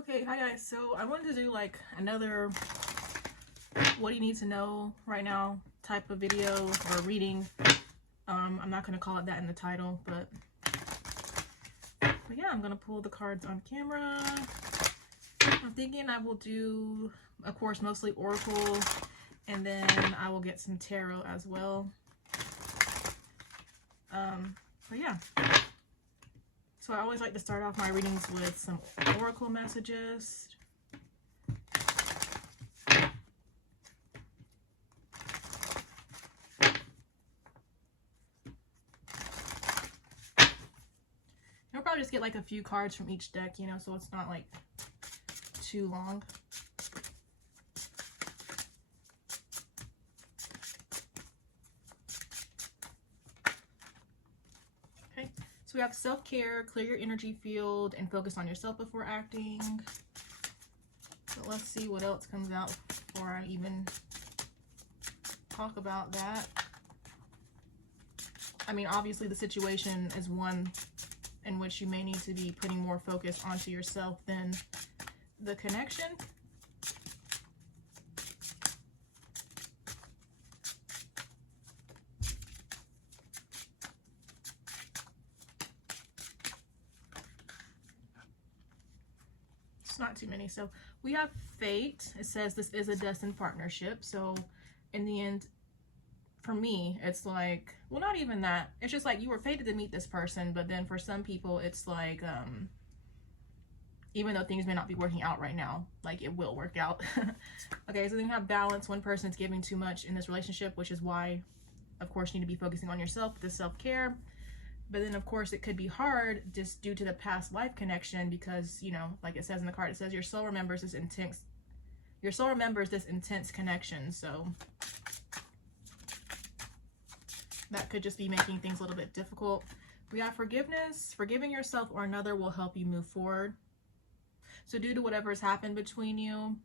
Okay, hi guys. So I wanted to do like another what do you need to know right now type of video or reading. I'm not going to call it that in the title, but yeah, I'm going to pull the cards on camera. I'm thinking I will do, of course, mostly Oracle, and then I will get some Tarot as well. But yeah. So I always like to start off my readings with some Oracle messages. You'll probably just get like a few cards from each deck, you know, so it's not like too long. Okay, so we have self-care, clear your energy field, and focus on yourself before acting. So let's see what else comes out before I even talk about that. I mean, obviously the situation is one in which you may need to be putting more focus onto yourself than the connection. It's not too many. So we have fate. It says this is a destined partnership. So in the end, for me, it's like, well, not even that. It's just like you were fated to meet this person, but then for some people, it's like, even though things may not be working out right now, like it will work out. Okay, so then you have balance. One person's giving too much in this relationship, which is why, of course, you need to be focusing on yourself, the self-care. But then, of course, it could be hard just due to the past life connection because, you know, like it says in the card, it says your soul remembers this intense, connection. So that could just be making things a little bit difficult. We have forgiveness. Forgiving yourself or another will help you move forward. So due to whatever has happened between you,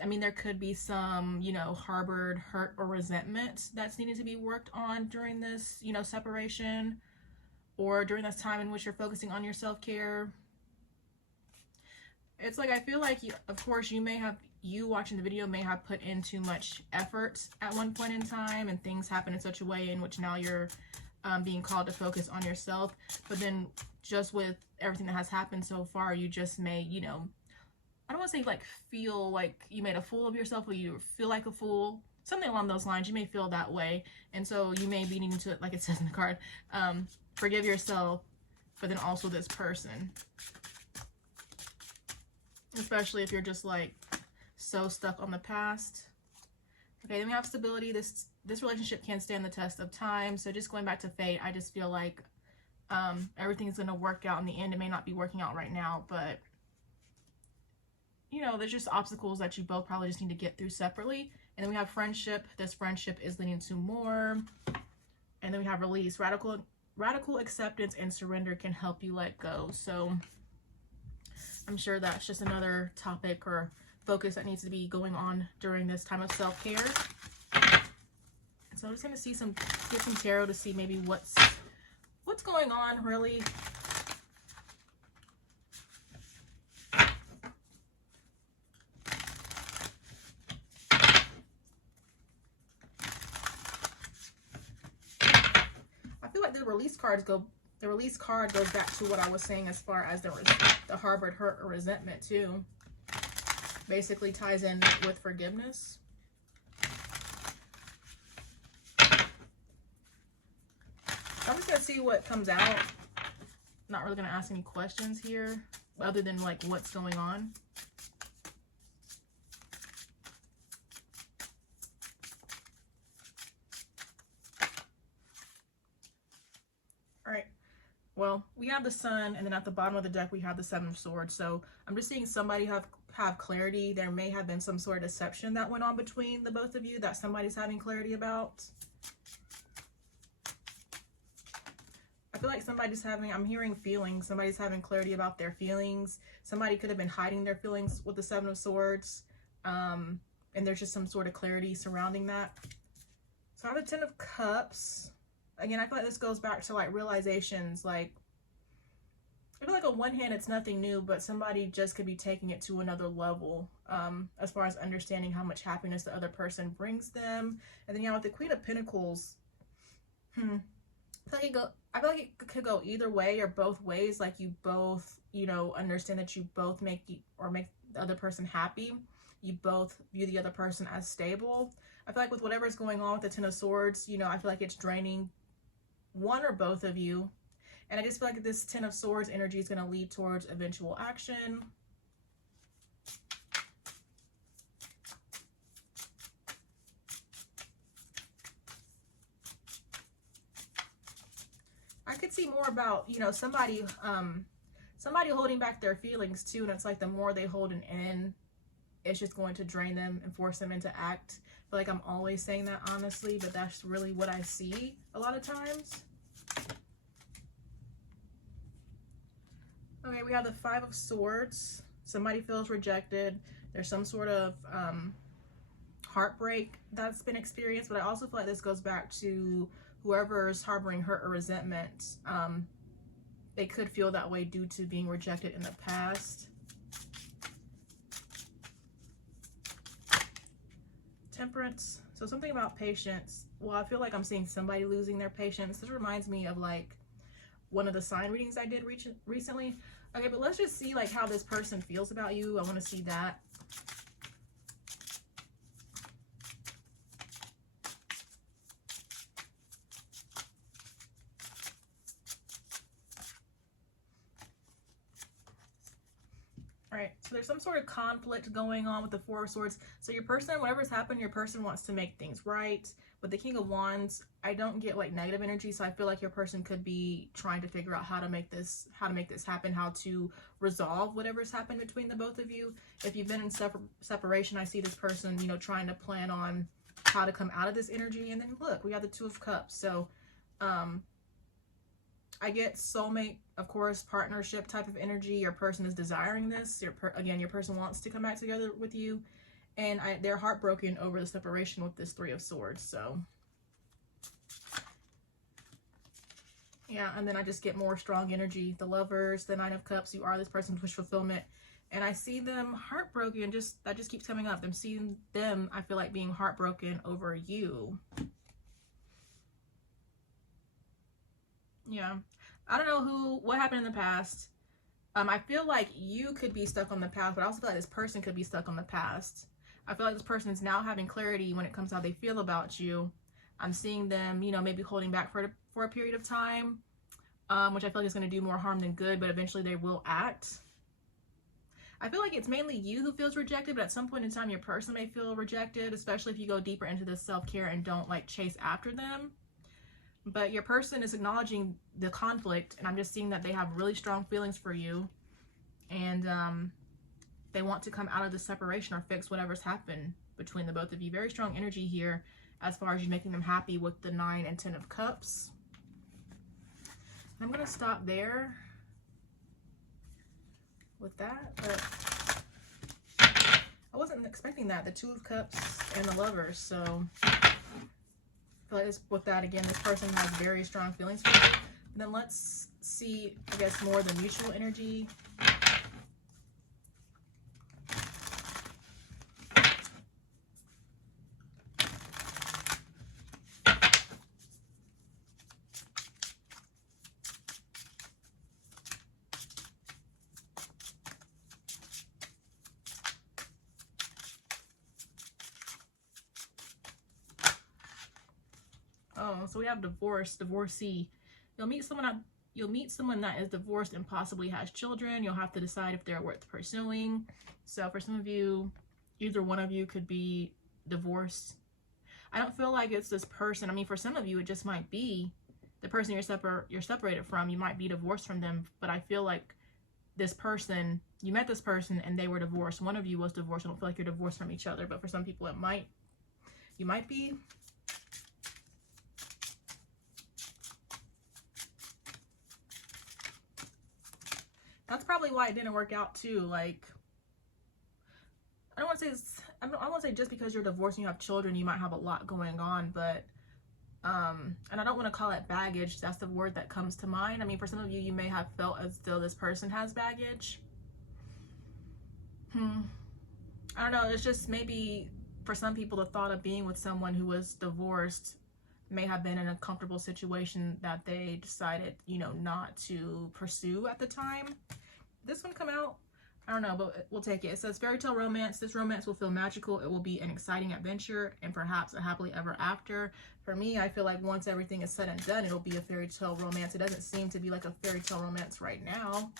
I mean, there could be some, you know, harbored hurt or resentment that's needed to be worked on during this, you know, separation or during this time in which you're focusing on your self-care. It's like, I feel like, of course, you watching the video may have put in too much effort at one point in time and things happen in such a way in which now you're being called to focus on yourself. But then just with everything that has happened so far, you just may, you know, I don't want to say like feel like you made a fool of yourself or you feel like a fool, something along those lines. You may feel that way. And so you may be needing to, like it says in the card, forgive yourself, but then also this person. Especially if you're just like so stuck on the past. Okay, then we have stability. This relationship can't stand the test of time. So just going back to fate, I just feel like everything's going to work out in the end. It may not be working out right now, but you know, there's just obstacles that you both probably just need to get through separately. And then we have friendship. This friendship is leading to more. And then we have release. Radical acceptance and surrender can help you let go. So I'm sure that's just another topic or focus that needs to be going on during this time of self-care. So I'm just going to get some tarot to see maybe what's going on really. I feel like the release card goes back to what I was saying as far as the harbored hurt or resentment too. Basically ties in with forgiveness. I'm just going to see what comes out. Not really going to ask any questions here other than like what's going on. All right. Well, we have the Sun, and then at the bottom of the deck, we have the Seven of Swords. So I'm just seeing somebody have clarity. There may have been some sort of deception that went on between the both of you that somebody's having clarity about. I feel like I'm hearing feelings. Somebody's having clarity about their feelings. Somebody could have been hiding their feelings with the Seven of Swords. And there's just some sort of clarity surrounding that. So I have the Ten of Cups. Again, I feel like this goes back to like realizations, like I feel like on one hand, it's nothing new, but somebody just could be taking it to another level as far as understanding how much happiness the other person brings them. And then, yeah, with the Queen of Pentacles, I feel like it could go either way or both ways. Like you both, you know, understand that you both make the other person happy. You both view the other person as stable. I feel like with whatever's going on with the Ten of Swords, you know, I feel like it's draining one or both of you. And I just feel like this Ten of Swords energy is going to lead towards eventual action. I could see more about, you know, somebody holding back their feelings too. And it's like the more they hold it in, it's just going to drain them and force them into act. I feel like I'm always saying that, honestly, but that's really what I see a lot of times. Okay, we have the Five of Swords. Somebody feels rejected. There's some sort of heartbreak that's been experienced, but I also feel like this goes back to whoever's harboring hurt or resentment. They could feel that way due to being rejected in the past. Temperance. So something about patience. Well, I feel like I'm seeing somebody losing their patience. This reminds me of like one of the sign readings I did recently. Okay, but let's just see like how this person feels about you. I want to see that. All right, so there's some sort of conflict going on with the Four of Swords. So your person, whatever's happened, your person wants to make things right. With the King of Wands, I don't get like negative energy, so I feel like your person could be trying to figure out how to make this happen, how to resolve whatever's happened between the both of you. If you've been in separation, I see this person, you know, trying to plan on how to come out of this energy. And then look, we have the Two of Cups. So I get soulmate, of course, partnership type of energy. Your person is desiring this. Again, your person wants to come back together with you. And they're heartbroken over the separation with this Three of Swords. So, yeah, and then I just get more strong energy. The Lovers, the Nine of Cups, you are this person's wish fulfillment. And I see them heartbroken. That just keeps coming up. I'm seeing them, I feel like, being heartbroken over you. Yeah. I don't know what happened in the past. I feel like you could be stuck on the past, but I also feel like this person could be stuck on the past. I feel like this person is now having clarity when it comes to how they feel about you. I'm seeing them, you know, maybe holding back for a period of time, which I feel like is going to do more harm than good, but eventually they will act. I feel like it's mainly you who feels rejected, but at some point in time, your person may feel rejected, especially if you go deeper into this self-care and don't like chase after them. But your person is acknowledging the conflict, and I'm just seeing that they have really strong feelings for you, and they want to come out of the separation or fix whatever's happened between the both of you. Very strong energy here as far as you making them happy with the 9 and 10 of Cups. I'm going to stop there with that, but I wasn't expecting that. The Two of Cups and the Lovers, so I feel like with that, again, this person has very strong feelings for you. And then let's see, I guess, more the mutual energy. Oh, so we have divorce, divorcee. You'll meet someone that is divorced and possibly has children. You'll have to decide if they're worth pursuing. So for some of you, either one of you could be divorced. I don't feel like it's this person. I mean, for some of you, it just might be the person you're separated from. You might be divorced from them, but I feel like this person, you met this person and they were divorced. One of you was divorced. I don't feel like you're divorced from each other, but for some people, you might be. That's probably why it didn't work out too. Like, I don't want to say just because you're divorced and you have children, you might have a lot going on, but And I don't want to call it baggage. That's the word that comes to mind. I mean, for some of you, you may have felt as though this person has baggage. I don't know. It's just maybe for some people, the thought of being with someone who was divorced may have been an uncomfortable situation that they decided, you know, not to pursue at the time. This one come out? I don't know, but we'll take it. It says fairy tale romance. This romance will feel magical. It will be an exciting adventure and perhaps a happily ever after. For me, I feel like once everything is said and done, it'll be a fairy tale romance. It doesn't seem to be like a fairy tale romance right now.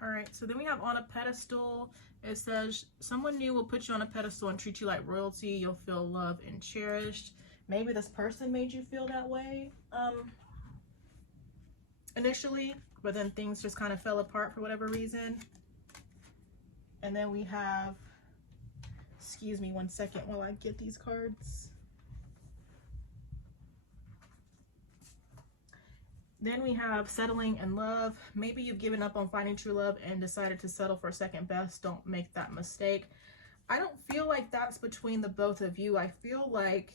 All right, so then we have on a pedestal. It says someone new will put you on a pedestal and treat you like royalty. You'll feel loved and cherished. Maybe this person made you feel that way initially, but then things just kind of fell apart for whatever reason. And then we have, excuse me one second while I get these cards. Then we have settling in love. Maybe you've given up on finding true love and decided to settle for second best. Don't make that mistake. I don't feel like that's between the both of you. I feel like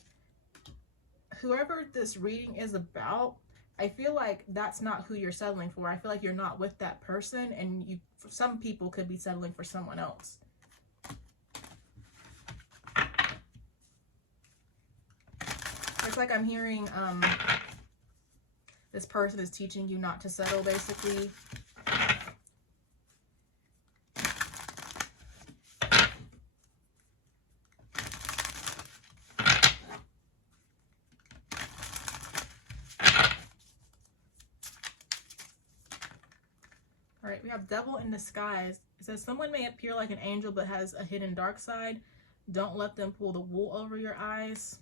whoever this reading is about, I feel like that's not who you're settling for. I feel like you're not with that person, and you, some people could be settling for someone else. It's like I'm hearing this person is teaching you not to settle, basically. All right, we have devil in disguise. It says someone may appear like an angel but has a hidden dark side. Don't let them pull the wool over your eyes.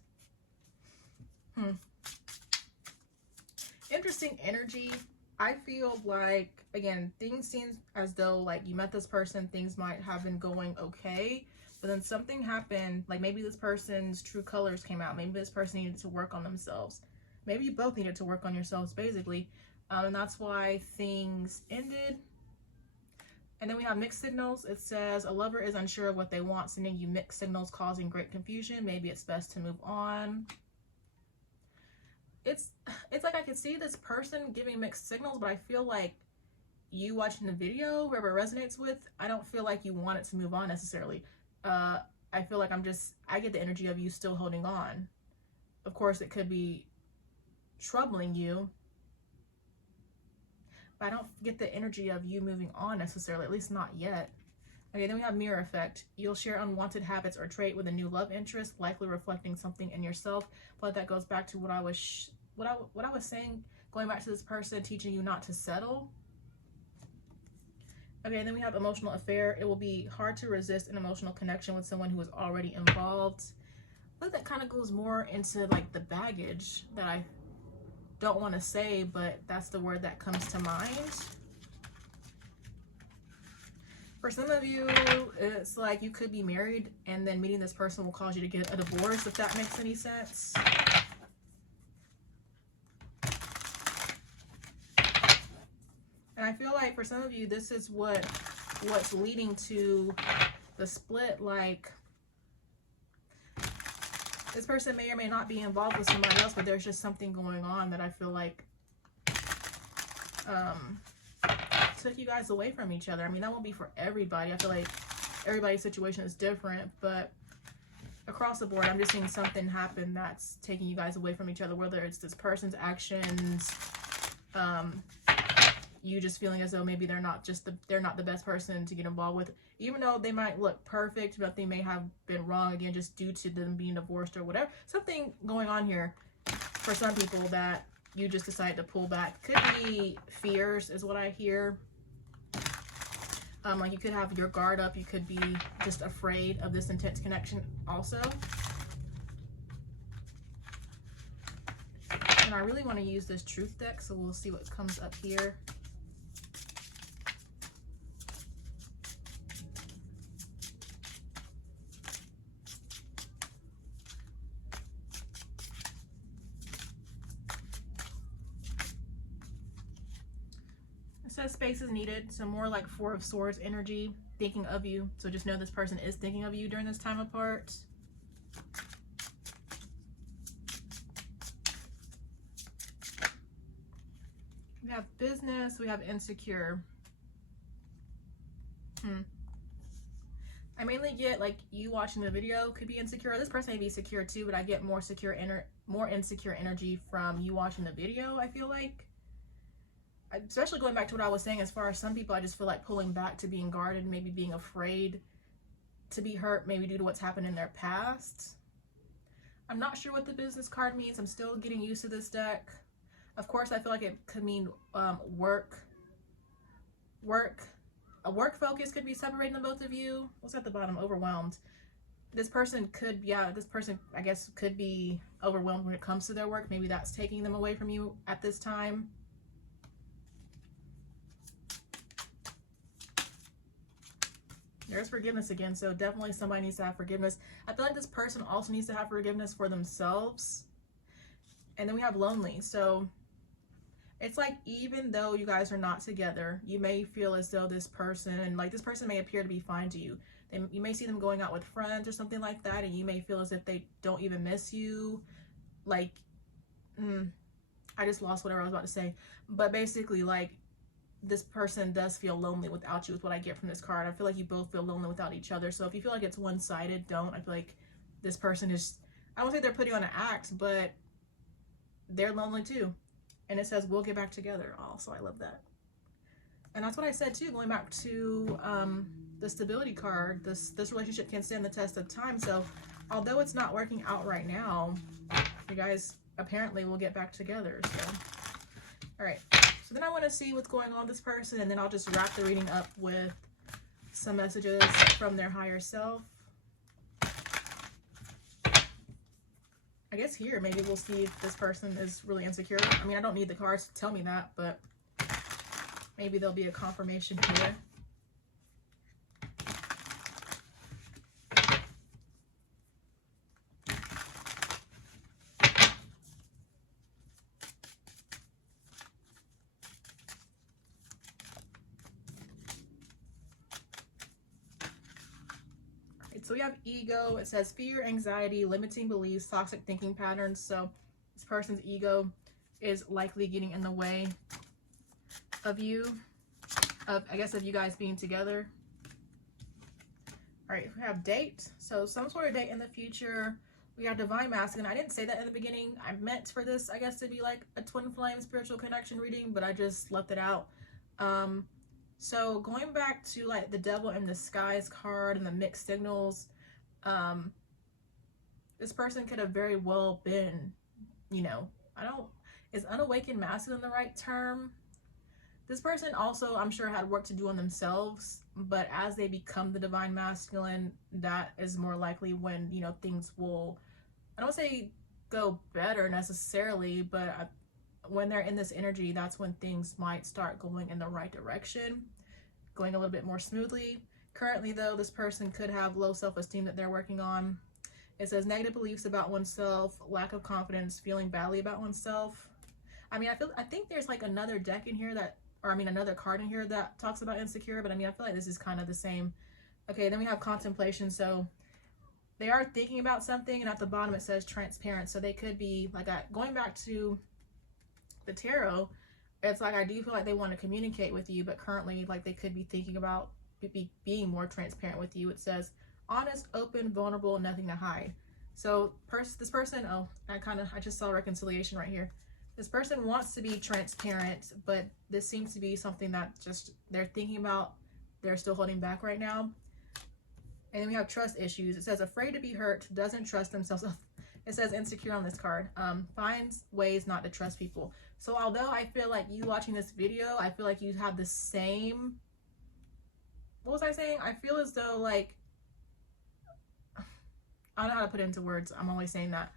Interesting energy. I feel like, again, things seem as though like you met this person, things might have been going okay, but then something happened. Like maybe this person's true colors came out. Maybe this person needed to work on themselves. Maybe you both needed to work on yourselves, basically. And that's why things ended. And then we have mixed signals. It says a lover is unsure of what they want, sending you mixed signals, causing great confusion. Maybe it's best to move on. It's like I can see this person giving mixed signals, but I feel like you watching the video, whoever it resonates with, I don't feel like you want it to move on necessarily. I feel like I get the energy of you still holding on. Of course, it could be troubling you, but I don't get the energy of you moving on necessarily, at least not yet. Okay, then we have mirror effect. You'll share unwanted habits or trait with a new love interest, likely reflecting something in yourself. But that goes back to what I was saying, going back to this person teaching you not to settle. Okay, then we have emotional affair. It will be hard to resist an emotional connection with someone who is already involved. But that kind of goes more into like the baggage that I don't want to say, but that's the word that comes to mind. For some of you, it's like you could be married and then meeting this person will cause you to get a divorce, if that makes any sense. And I feel like for some of you, this is what's leading to the split. Like this person may or may not be involved with somebody else, but there's just something going on that I feel like took you guys away from each other. I mean, that won't be for everybody. I feel like everybody's situation is different, but across the board, I'm just seeing something happen that's taking you guys away from each other, whether it's this person's actions, you just feeling as though maybe they're not the best person to get involved with, even though they might look perfect, but they may have been wrong, again, just due to them being divorced or whatever. Something going on here for some people that you just decide to pull back. Could be fears is what I hear. Like you could have your guard up. You could be just afraid of this intense connection also. And I really want to use this truth deck, so we'll see what comes up here. says space is needed. So more like Four of Swords energy, thinking of you. So just know this person is thinking of you during this time apart. We have business, we have insecure. I mainly get like you watching the video could be insecure. This person may be secure too, but I get more insecure energy from you watching the video, I feel like. Especially going back to what I was saying, as far as some people, I just feel like pulling back to being guarded, maybe being afraid to be hurt, maybe due to what's happened in their past. I'm not sure what the business card means. I'm still getting used to this deck. Of course, I feel like it could mean work. A work focus could be separating the both of you. What's at the bottom? Overwhelmed. This person could, this person, I guess, could be overwhelmed when it comes to their work. Maybe that's taking them away from you at this time. There's forgiveness again, so definitely somebody needs to have forgiveness. I feel like this person also needs to have forgiveness for themselves. And then we have lonely. So it's like, even though you guys are not together, you may feel as though this person, like this person may appear to be fine to you. You may see them going out with friends or something like that, and you may feel as if they don't even miss you. Like, I just lost whatever I was about to say. But basically, like, this person does feel lonely without you, is what I get from this card. I feel like you both feel lonely without each other. So if you feel like it's one-sided, don't. I feel like this person is, I won't say they're putting on an act, but they're lonely too. And it says, we'll get back together. Also, I love that. And that's what I said too, going back to the stability card. This relationship can stand the test of time. So although it's not working out right now, you guys apparently will get back together. So, all right. So then I want to see what's going on with this person, and then I'll just wrap the reading up with some messages from their higher self. I guess here, maybe we'll see if this person is really insecure. I mean, I don't need the cards to tell me that, but maybe there'll be a confirmation here. So we have ego. It says fear, anxiety, limiting beliefs, toxic thinking patterns. So this person's ego is likely getting in the way of you, of you guys being together. All right, we have date. So some sort of date in the future. We have divine masculine. I didn't say that in the beginning. I meant for this, I guess, to be like a twin flame spiritual connection reading, but I just left it out. So going back to like the devil in disguise card and the mixed signals, this person could have very well been, you know, is unawakened masculine the right term? This person also, I'm sure, had work to do on themselves, but as they become the divine masculine, that is more likely when, you know, things will, I don't say go better necessarily, but when they're in this energy, that's when things might start going in the right direction, going a little bit more smoothly. Currently though, this person could have low self-esteem that they're working on. It says negative beliefs about oneself, lack of confidence, feeling badly about oneself. I mean, I think there's like another deck in here that, or I mean another card in here that talks about insecure, but I mean, I feel like this is kind of the same. Okay, then we have contemplation. So they are thinking about something, and at the bottom it says transparent. So they could be like, going back to the tarot, it's like, I do feel like they want to communicate with you, but currently like they could be thinking about being more transparent with you. It says honest, open, vulnerable, nothing to hide. So this person, oh, I just saw reconciliation right here. This person wants to be transparent, but this seems to be something that just they're thinking about, they're still holding back right now. And then we have trust issues. It says afraid to be hurt, doesn't trust themselves. It says insecure on this card, finds ways not to trust people. So although I feel like you watching this video, I feel like you have the same, what was I saying? I feel as though like, I don't know how to put it into words. I'm always saying that.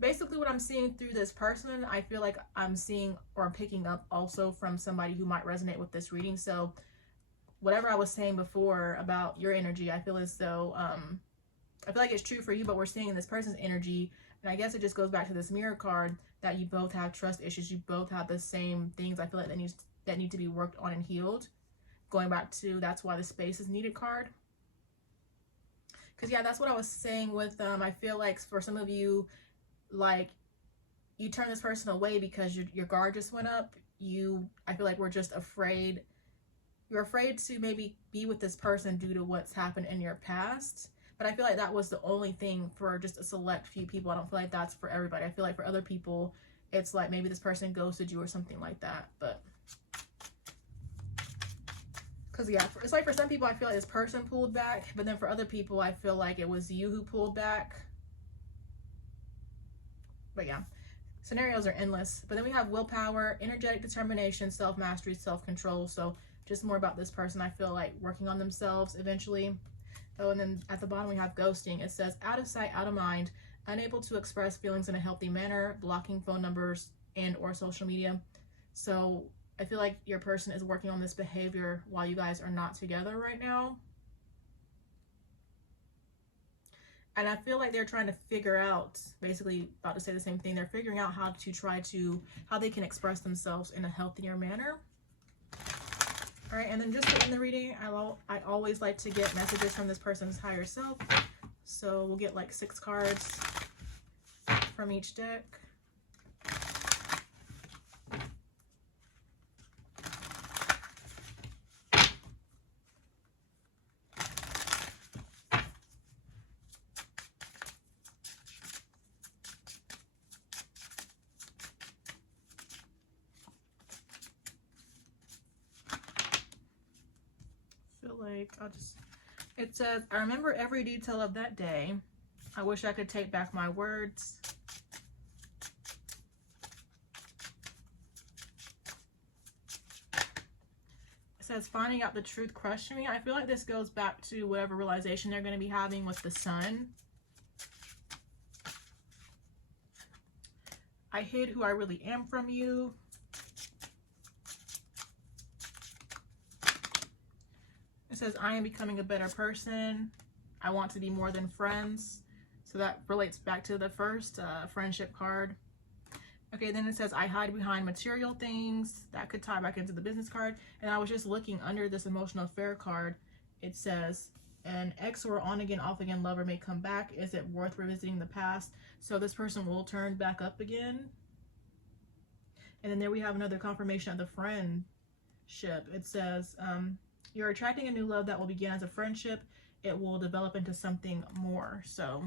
Basically what I'm seeing through this person, I feel like I'm seeing or picking up also from somebody who might resonate with this reading. So whatever I was saying before about your energy, I feel as though, I feel like it's true for you, but we're seeing this person's energy. And I guess it just goes back to this mirror card that you both have trust issues. You both have the same things. I feel like that need to be worked on and healed. Going back to that's why the space is needed card. Because yeah, that's what I was saying with I feel like for some of you, like, you turn this person away because your guard just went up. I feel like we're just afraid. You're afraid to maybe be with this person due to what's happened in your past. But I feel like that was the only thing for just a select few people. I don't feel like that's for everybody. I feel like for other people, it's like maybe this person ghosted you or something like that. But because yeah, it's like for some people, I feel like this person pulled back. But then for other people, I feel like it was you who pulled back. But yeah, scenarios are endless. But then we have willpower, energetic determination, self-mastery, self-control. So just more about this person, I feel like working on themselves eventually. Oh, and then at the bottom we have ghosting. It says out of sight, out of mind, unable to express feelings in a healthy manner, blocking phone numbers and or social media. So I feel like your person is working on this behavior while you guys are not together right now. And I feel like they're trying to figure out, basically about to say the same thing, they're figuring out how they can express themselves in a healthier manner. All right, and then just to end the reading, I always like to get messages from this person's higher self. So we'll get like 6 cards from each deck. It says, I remember every detail of that day. I wish I could take back my words. It says, finding out the truth crushed me. I feel like this goes back to whatever realization they're going to be having with the sun. I hid who I really am from you. It says, I am becoming a better person. I want to be more than friends. So that relates back to the first friendship card. Okay, then it says, I hide behind material things. That could tie back into the business card. And I was just looking under this emotional affair card. It says, an ex or on again, off again lover may come back. Is it worth revisiting the past? So this person will turn back up again. And then there we have another confirmation of the friendship. It says, you're attracting a new love that will begin as a friendship. It will develop into something more. So,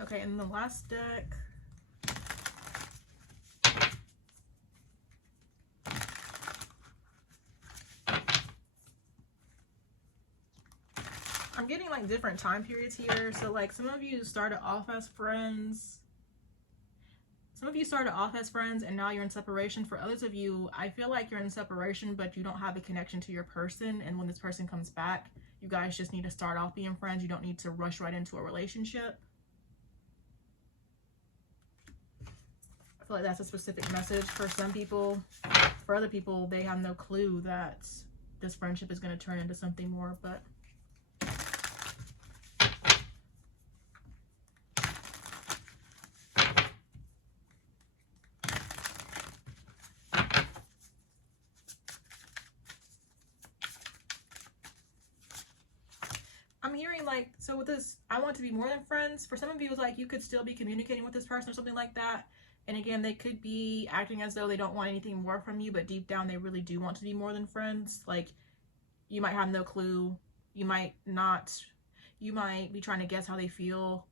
okay, and the last deck. I'm getting like different time periods here. So like some of you started off as friends. Some of you started off as friends and now you're in separation. For others of you, I feel like you're in separation, but you don't have a connection to your person. And when this person comes back, you guys just need to start off being friends. You don't need to rush right into a relationship. I feel like that's a specific message for some people. For other people, they have no clue that this friendship is going to turn into something more, but I'm hearing like, so with this, I want to be more than friends. For some of you, it's like you could still be communicating with this person or something like that. And again, they could be acting as though they don't want anything more from you, but deep down they really do want to be more than friends. Like you might have no clue. You might not. You might be trying to guess how they feel.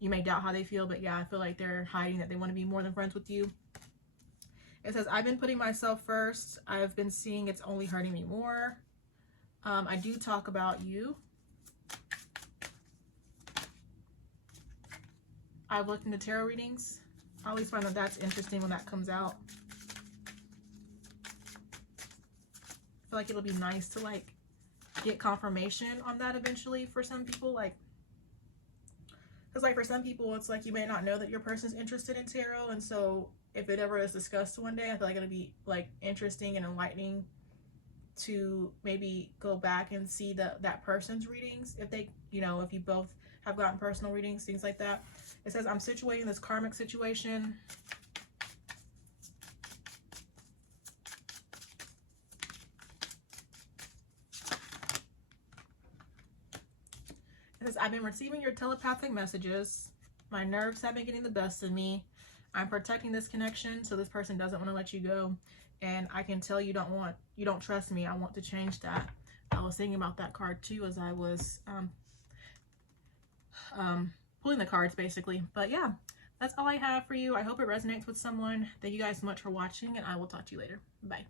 You may doubt how they feel, but yeah, I feel like they're hiding that they want to be more than friends with you. It says, I've been putting myself first. I've been seeing it's only hurting me more. I do talk about you. I've looked into tarot readings. I always find that that's interesting when that comes out. I feel like it'll be nice to like get confirmation on that eventually for some people. Like, because like for some people, it's like you may not know that your person's interested in tarot. And so if it ever is discussed one day, I feel like it'll be like interesting and enlightening to maybe go back and see that person's readings. If they, you know, if you both have gotten personal readings, things like that. It says, I'm situating this karmic situation. I've been receiving your telepathic messages. My nerves have been getting the best of me. I'm protecting this connection so this person doesn't want to let you go. And I can tell you don't trust me. I want to change that. I was thinking about that card too as I was pulling the cards basically. But yeah, that's all I have for you. I hope it resonates with someone. Thank you guys so much for watching, and I will talk to you later. Bye.